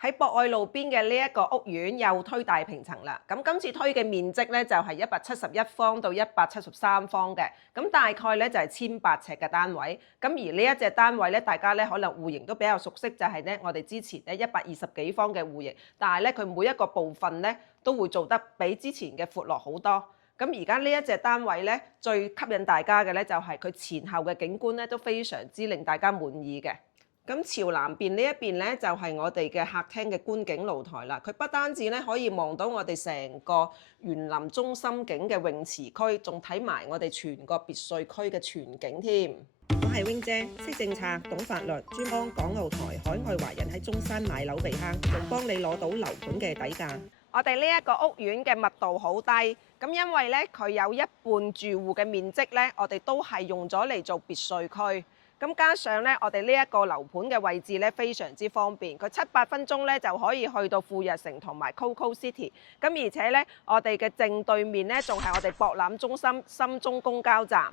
喺博愛路邊嘅呢一個屋苑又推大平層啦，咁今次推嘅面積咧就係171方到173方嘅，咁大概咧就係1800尺嘅單位。咁而呢一隻單位咧，大家咧可能戶型都比較熟悉，就係咧我哋之前咧120幾方嘅戶型，但係咧佢每一個部分咧都會做得比之前嘅闊落好多。咁而家呢一隻單位咧，最吸引大家嘅咧就係佢前後嘅景觀咧都非常之令大家滿意嘅。咁朝南邊呢一邊咧就係我哋嘅客廳嘅觀景露台啦。佢不單止咧可以望到我哋成個園林中心景嘅泳池區，仲睇埋我哋全個別墅區嘅全景添。我係 Wing 姐，識政策懂法律，專幫港澳台海外華人喺中山買樓避坑，仲幫你攞到樓盤嘅底價。我哋呢一個屋苑嘅密度好低，咁因為咧佢有一半住戶嘅面積咧，我哋都係用咗嚟做別墅區。咁加上咧，我哋呢一個樓盤嘅位置咧非常之方便，佢7-8分鐘咧就可以去到富日城同埋 Coco City。咁而且咧，我哋嘅正對面咧仲係我哋博覽中心深中公交站。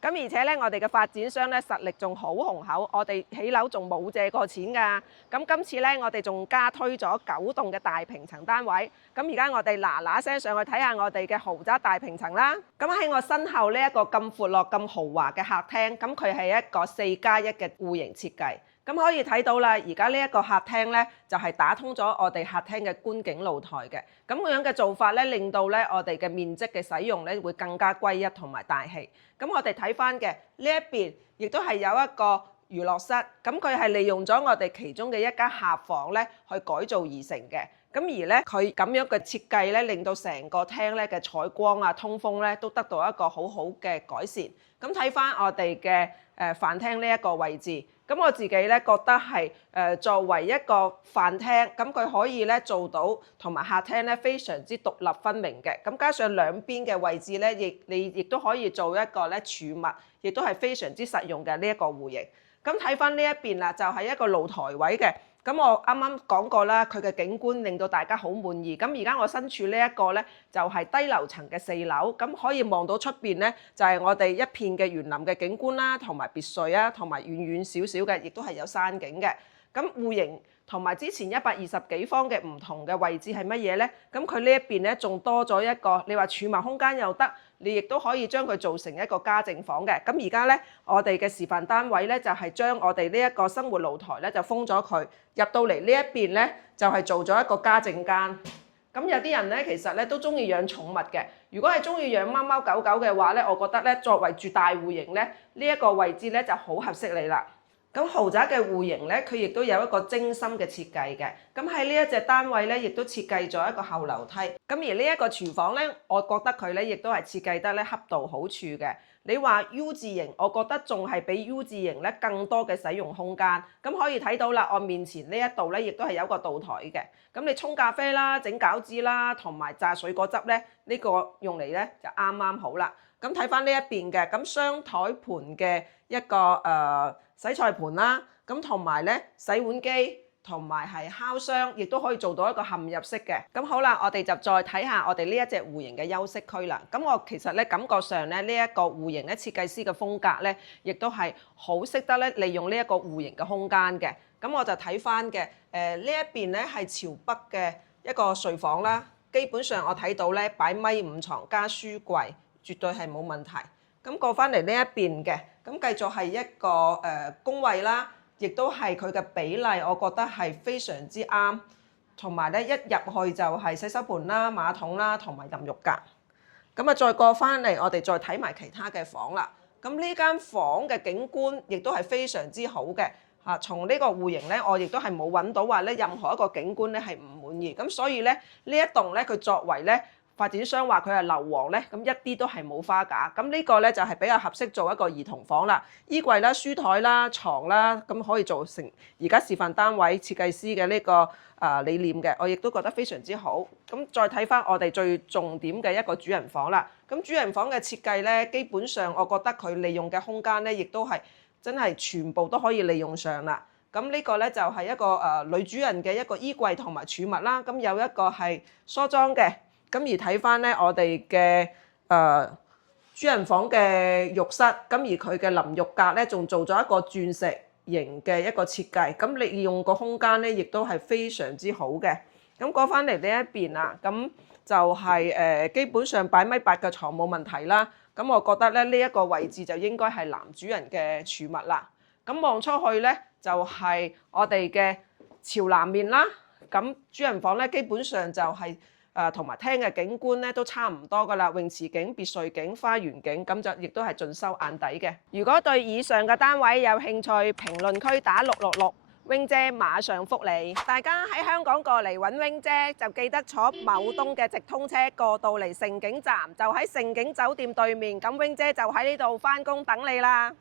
咁而且咧，我哋嘅發展商咧實力仲好雄厚，我哋起樓仲冇借過錢㗎。咁今次咧，我哋仲加推咗9棟嘅大平層單位。咁而家我哋嗱聲上去睇下我哋嘅豪宅大平層啦。咁喺我身後呢一個咁闊落、咁豪華嘅客廳，咁佢係一個4+1嘅戶型設計。咁可以睇到啦，而家呢一個客廳咧就係打通咗我哋客廳嘅觀景露台嘅。咁樣嘅做法咧，令到咧我哋嘅面積嘅使用咧會更加歸一同埋大氣。咁我哋睇翻嘅呢一邊，亦都係有一個娛樂室。咁佢係利用咗我哋其中嘅一間客房咧去改造而成嘅。咁而咧佢咁樣嘅設計咧，令到成個廳咧嘅採光啊、通風咧都得到一個好好嘅改善。咁睇翻我哋嘅飯廳呢一個位置。咁我自己咧覺得係作為一個飯廳，咁佢可以咧做到同埋客廳咧非常之獨立分明嘅。咁加上兩邊嘅位置咧，你亦都可以做一個咧儲物，亦都係非常之實用嘅呢一個戶型。咁睇翻呢一邊啦，就係一個露台位嘅。咁我啱啱講過啦，佢嘅景觀令到大家好滿意。咁而家我身處呢一個咧，就係低樓層嘅4樓，咁可以望到出邊咧，就係我哋一片嘅園林嘅景觀啦，同埋別墅啊，同埋遠遠少少嘅，亦都係有山景嘅。咁戶型同埋之前120幾方嘅唔同嘅位置係乜嘢咧？咁佢呢一邊咧仲多咗一個，你話儲物空間又得，你亦都可以將佢做成一個家政房嘅。咁而家咧，我哋嘅示範單位咧就係將我哋呢一個生活露台咧就封咗佢，入到嚟呢一邊咧就係做咗一個家政間。咁有啲人咧其實咧都中意養寵物嘅，如果係中意養貓貓狗狗嘅話咧，我覺得咧作為住大戶型咧，呢一個位置咧就好合適你啦。咁豪宅嘅戶型咧，佢亦都有一個精心嘅設計嘅。咁喺呢一隻單位咧，亦都設計咗一個後樓梯。咁而呢一個廚房咧，我覺得佢咧亦都係設計得咧恰到好處嘅。你話 U 字型，我覺得仲係比 U 字型咧更多嘅使用空間。咁可以睇到啦，我面前呢一度咧，亦都係有個灶台嘅。咁你沖咖啡啦、整餃子啦，同埋榨水果汁咧，呢個用嚟咧就啱啱好啦。咁睇翻呢一邊嘅，咁雙台盤嘅一個洗菜盤啦，咁同埋咧洗碗機同埋係烤箱，亦都可以做到一個嵌入式嘅。咁好啦，我哋就再睇下我哋呢一隻戶型嘅休息區啦。咁我其實咧感覺上咧呢一個戶型咧設計師嘅風格咧，亦都係好識得咧利用呢一個戶型嘅空間嘅。咁我就睇翻嘅呢一邊咧係朝北嘅一個睡房啦。基本上我睇到咧擺米5床加書櫃，絕對係冇問題。咁過翻嚟呢一邊嘅，咁繼續係一個工位啦，亦都係佢嘅比例，我覺得係非常之啱。同埋咧一入去就係洗手盆啦、馬桶啦，同埋淋浴格。咁啊，再過翻嚟，我哋再睇埋其他嘅房啦。咁呢間房嘅景觀亦都係非常之好嘅。嚇，從呢個戶型咧，我亦都係冇揾到話咧任何一個景觀咧係唔滿意。咁所以咧呢一棟咧佢作為咧發展商話佢係樓王咧，咁一啲都係冇花架。咁呢個咧就係比較合適做一個兒童房啦。衣櫃啦、書台啦、床啦，咁可以做成而家示範單位設計師嘅呢個理念嘅，我亦都覺得非常之好。咁再睇翻我哋最重點嘅一個主人房啦。咁主人房嘅設計咧，基本上我覺得佢利用嘅空間咧，亦都係真係全部都可以利用上啦。咁呢個咧就係一個女主人嘅一個衣櫃同埋儲物啦。咁有一個係梳妝嘅。咁而睇翻咧，我哋嘅主人房嘅浴室，咁而佢嘅淋浴格咧，仲做咗一個鑽石型嘅一個設計，咁利用個空間咧，亦都係非常之好嘅。咁過翻嚟呢一邊啦，咁就係、基本上擺米八嘅床冇問題啦。咁我覺得咧呢一個位置就應該係男主人嘅儲物啦。咁望出去咧就係、我哋嘅朝南面啦。咁主人房咧基本上就係、同埋廳嘅景觀咧都差唔多噶啦，泳池景、別墅景、花園景，咁就亦都係盡收眼底嘅。如果對以上嘅單位有興趣，評論區打666，Wing 姐馬上覆你。大家喺香港過嚟揾 Wing 姐，就記得坐某東嘅直通車過到嚟盛景站，就喺盛景酒店對面。咁 Wing 姐就喺呢度返工等你啦。